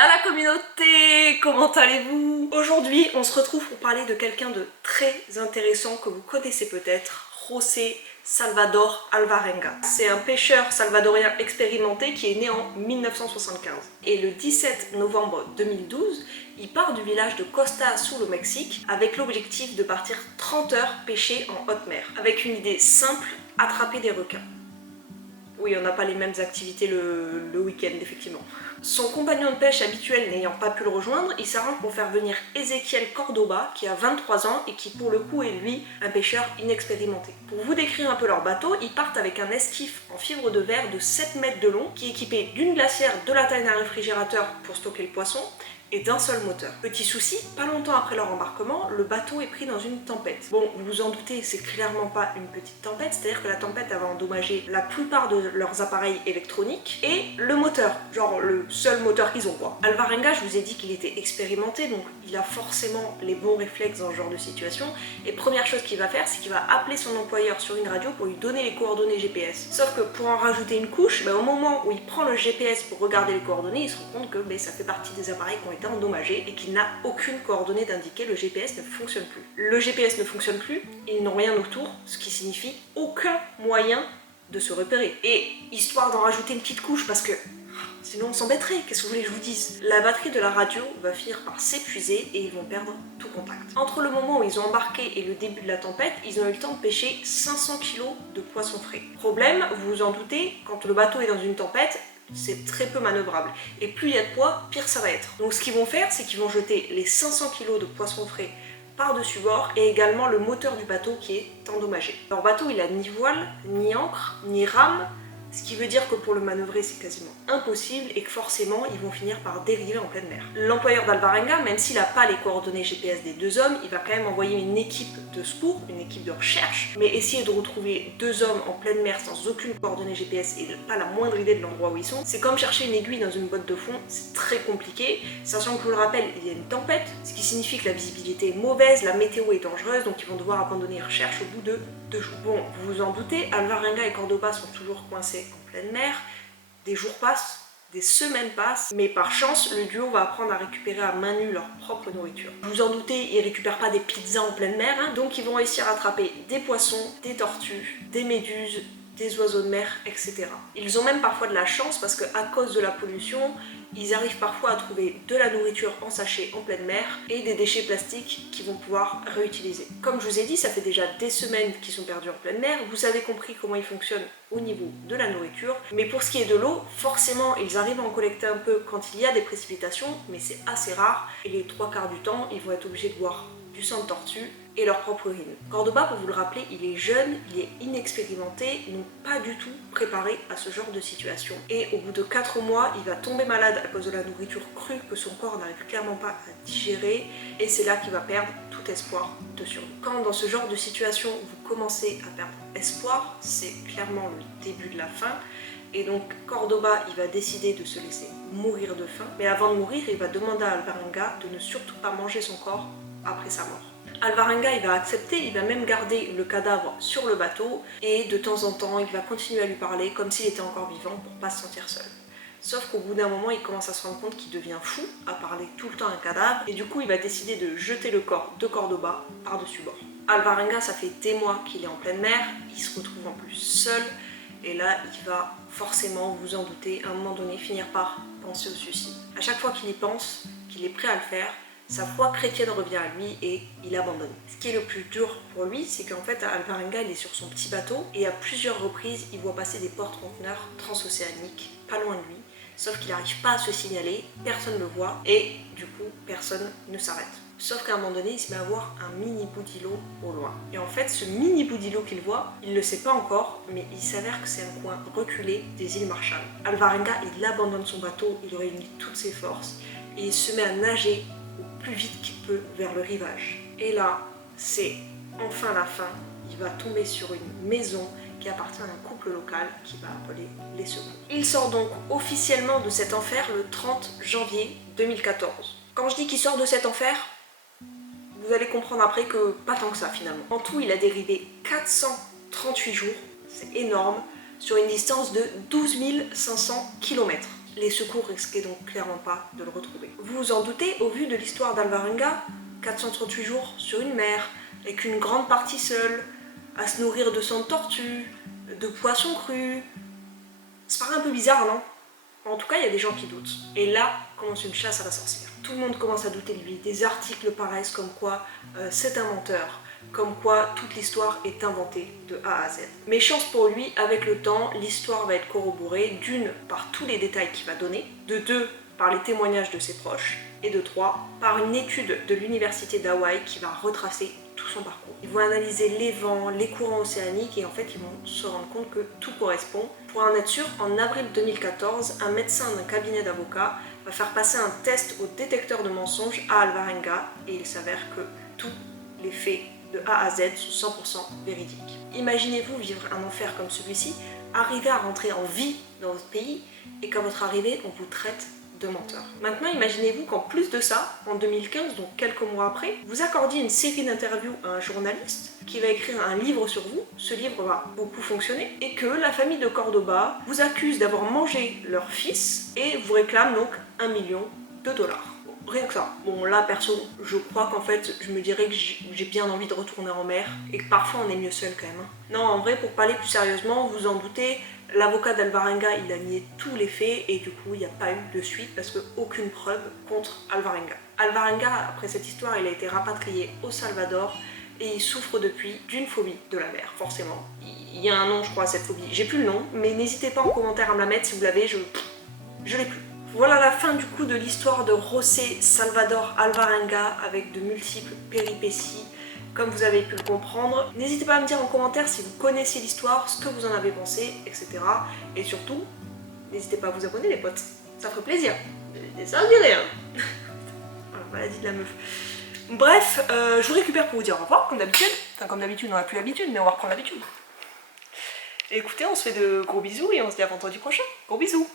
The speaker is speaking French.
Hola la communauté, comment allez-vous? Aujourd'hui, on se retrouve pour parler de quelqu'un de très intéressant que vous connaissez peut-être, José Salvador Alvarenga. C'est un pêcheur salvadorien expérimenté qui est né en 1975. Et le 17 novembre 2012, il part du village de Costa Azul au Mexique avec l'objectif de partir 30 heures pêcher en haute mer. Avec une idée simple, attraper des requins. Oui, on n'a pas les mêmes activités le week-end, effectivement. Son compagnon de pêche habituel n'ayant pas pu le rejoindre, il s'arrange pour faire venir Ezequiel Cordoba, qui a 23 ans et qui pour le coup est lui un pêcheur inexpérimenté. Pour vous décrire un peu leur bateau, ils partent avec un esquif en fibre de verre de 7 mètres de long, qui est équipé d'une glacière de la taille d'un réfrigérateur pour stocker le poisson, et d'un seul moteur. Petit souci, pas longtemps après leur embarquement, le bateau est pris dans une tempête. Bon, vous vous en doutez, c'est clairement pas une petite tempête, c'est-à-dire que la tempête avait endommagé la plupart de leurs appareils électroniques et le moteur, genre le seul moteur qu'ils ont quoi. Alvarenga, je vous ai dit qu'il était expérimenté, donc il a forcément les bons réflexes dans ce genre de situation, et première chose qu'il va faire, c'est qu'il va appeler son employeur sur une radio pour lui donner les coordonnées GPS. Sauf que pour en rajouter une couche, au moment où il prend le GPS pour regarder les coordonnées, il se rend compte que ça fait partie des appareils qui ont été endommagé et qu'il n'a aucune coordonnée d'indiquer, le GPS ne fonctionne plus. Le GPS ne fonctionne plus, ils n'ont rien autour, ce qui signifie aucun moyen de se repérer. Et histoire d'en rajouter une petite couche, parce que sinon on s'embêterait, qu'est-ce que vous voulez que je vous dise? La batterie de la radio va finir par s'épuiser et ils vont perdre tout contact. Entre le moment où ils ont embarqué et le début de la tempête, ils ont eu le temps de pêcher 500 kg de poissons frais. Problème, vous vous en doutez, quand le bateau est dans une tempête, c'est très peu manœuvrable. Et plus il y a de poids, pire ça va être. Donc ce qu'ils vont faire, c'est qu'ils vont jeter les 500 kg de poissons frais par-dessus bord et également le moteur du bateau qui est endommagé. Leur bateau, il a ni voile, ni ancre, ni rame, ce qui veut dire que pour le manœuvrer, c'est quasiment impossible et que forcément, ils vont finir par dériver en pleine mer. L'employeur d'Alvarenga, même s'il n'a pas les coordonnées GPS des deux hommes, il va quand même envoyer une équipe de secours, une équipe de recherche, mais essayer de retrouver deux hommes en pleine mer sans aucune coordonnée GPS et pas la moindre idée de l'endroit où ils sont, c'est comme chercher une aiguille dans une botte de fond, c'est très compliqué, sachant que je vous le rappelle, il y a une tempête, ce qui signifie que la visibilité est mauvaise, la météo est dangereuse, donc ils vont devoir abandonner les recherches au bout de 2 jours. Bon, vous vous en doutez, Alvarenga et Cordoba sont toujours coincés en pleine mer, des jours passent, des semaines passent, mais par chance, le duo va apprendre à récupérer à main nue leur propre nourriture. Vous vous en doutez, ils récupèrent pas des pizzas en pleine mer, donc ils vont réussir à attraper des poissons, des tortues, des méduses, des oiseaux de mer, etc. Ils ont même parfois de la chance parce qu'à cause de la pollution, ils arrivent parfois à trouver de la nourriture en sachet en pleine mer et des déchets plastiques qu'ils vont pouvoir réutiliser. Comme je vous ai dit, ça fait déjà des semaines qu'ils sont perdus en pleine mer, vous avez compris comment ils fonctionnent au niveau de la nourriture, mais pour ce qui est de l'eau, forcément ils arrivent à en collecter un peu quand il y a des précipitations, mais c'est assez rare et les 3/4 du temps, ils vont être obligés de boire du sang de tortue et leur propre urine. Cordoba, pour vous le rappeler, il est jeune, il est inexpérimenté, donc pas du tout préparé à ce genre de situation. Et au bout de 4 mois, il va tomber malade à cause de la nourriture crue que son corps n'arrive clairement pas à digérer, et c'est là qu'il va perdre tout espoir de survie. Quand dans ce genre de situation, vous commencez à perdre espoir, c'est clairement le début de la fin. Et donc Cordoba, il va décider de se laisser mourir de faim, mais avant de mourir, il va demander à Alvarenga de ne surtout pas manger son corps après sa mort. Alvarenga, il va accepter, il va même garder le cadavre sur le bateau et de temps en temps, il va continuer à lui parler comme s'il était encore vivant pour pas se sentir seul. Sauf qu'au bout d'un moment, il commence à se rendre compte qu'il devient fou à parler tout le temps à un cadavre et du coup, il va décider de jeter le corps de Cordoba par-dessus bord. Alvarenga, ça fait des mois qu'il est en pleine mer, il se retrouve en plus seul et là, il va forcément, vous en doutez, à un moment donné, finir par penser au suicide. À chaque fois qu'il y pense, qu'il est prêt à le faire, sa foi chrétienne revient à lui et il abandonne. Ce qui est le plus dur pour lui, c'est qu'en fait Alvarenga, il est sur son petit bateau et à plusieurs reprises, il voit passer des porte-conteneurs transocéaniques pas loin de lui, sauf qu'il n'arrive pas à se signaler, personne ne le voit et du coup personne ne s'arrête. Sauf qu'à un moment donné, il se met à voir un mini bout d'îlot au loin. Et en fait, ce mini bout d'îlot qu'il voit, il ne le sait pas encore, mais il s'avère que c'est un coin reculé des îles Marshall. Alvarenga, il abandonne son bateau, il réunit toutes ses forces et il se met à nager au plus vite qu'il peut vers le rivage. Et là, c'est enfin la fin. Il va tomber sur une maison qui appartient à un couple local qui va appeler les secours. Il sort donc officiellement de cet enfer le 30 janvier 2014. Quand je dis qu'il sort de cet enfer, vous allez comprendre après que pas tant que ça finalement. En tout, il a dérivé 438 jours, c'est énorme, sur une distance de 12 500 km. Les secours risquaient donc clairement pas de le retrouver. Vous vous en doutez, au vu de l'histoire d'Alvarenga, 438 jours sur une mer, avec une grande partie seule, à se nourrir de sang de tortue, de poissons crus. Ça paraît un peu bizarre, non? En tout cas, il y a des gens qui doutent. Et là commence une chasse à la sorcière. Tout le monde commence à douter de lui. Des articles paraissent comme quoi c'est un menteur, comme quoi toute l'histoire est inventée de A à Z. Mais chance pour lui, avec le temps, l'histoire va être corroborée d'une par tous les détails qu'il va donner, de deux par les témoignages de ses proches, et de trois par une étude de l'université d'Hawaï qui va retracer tout son parcours. Ils vont analyser les vents, les courants océaniques et en fait ils vont se rendre compte que tout correspond. Pour en être sûr, en avril 2014, un médecin d'un cabinet d'avocats va faire passer un test au détecteur de mensonges à Alvarenga et il s'avère que tous les faits de A à Z sont 100% véridiques. Imaginez-vous vivre un enfer comme celui-ci, arriver à rentrer en vie dans votre pays et qu'à votre arrivée on vous traite de menteur. Maintenant, imaginez-vous qu'en plus de ça, en 2015, donc quelques mois après, vous accordiez une série d'interviews à un journaliste qui va écrire un livre sur vous, ce livre va beaucoup fonctionner, et que la famille de Cordoba vous accuse d'avoir mangé leur fils et vous réclame donc 1 million de dollars. Rien que ça. Bon là perso, je crois qu'en fait je me dirais que j'ai bien envie de retourner en mer et que parfois on est mieux seul quand même. Non, en vrai, pour parler plus sérieusement, vous en doutez, l'avocat d'Alvarenga il a nié tous les faits et du coup il n'y a pas eu de suite parce qu'aucune preuve contre Alvarenga. Alvarenga, après cette histoire, il a été rapatrié au Salvador et il souffre depuis d'une phobie de la mer, forcément. Il y a un nom je crois à cette phobie, j'ai plus le nom, mais n'hésitez pas en commentaire à me la mettre si vous l'avez, je l'ai plus. Voilà la fin du coup de l'histoire de José Salvador Alvarenga avec de multiples péripéties, comme vous avez pu le comprendre. N'hésitez pas à me dire en commentaire si vous connaissez l'histoire, ce que vous en avez pensé, etc. Et surtout, n'hésitez pas à vous abonner les potes, ça ferait plaisir. Ça dirait hein. Voilà, maladie de la meuf. Bref, je vous récupère pour vous dire au revoir, comme d'habitude. Enfin, comme d'habitude, on n'a plus l'habitude, mais on va reprendre l'habitude. Écoutez, on se fait de gros bisous et on se dit à vendredi prochain. Gros bisous.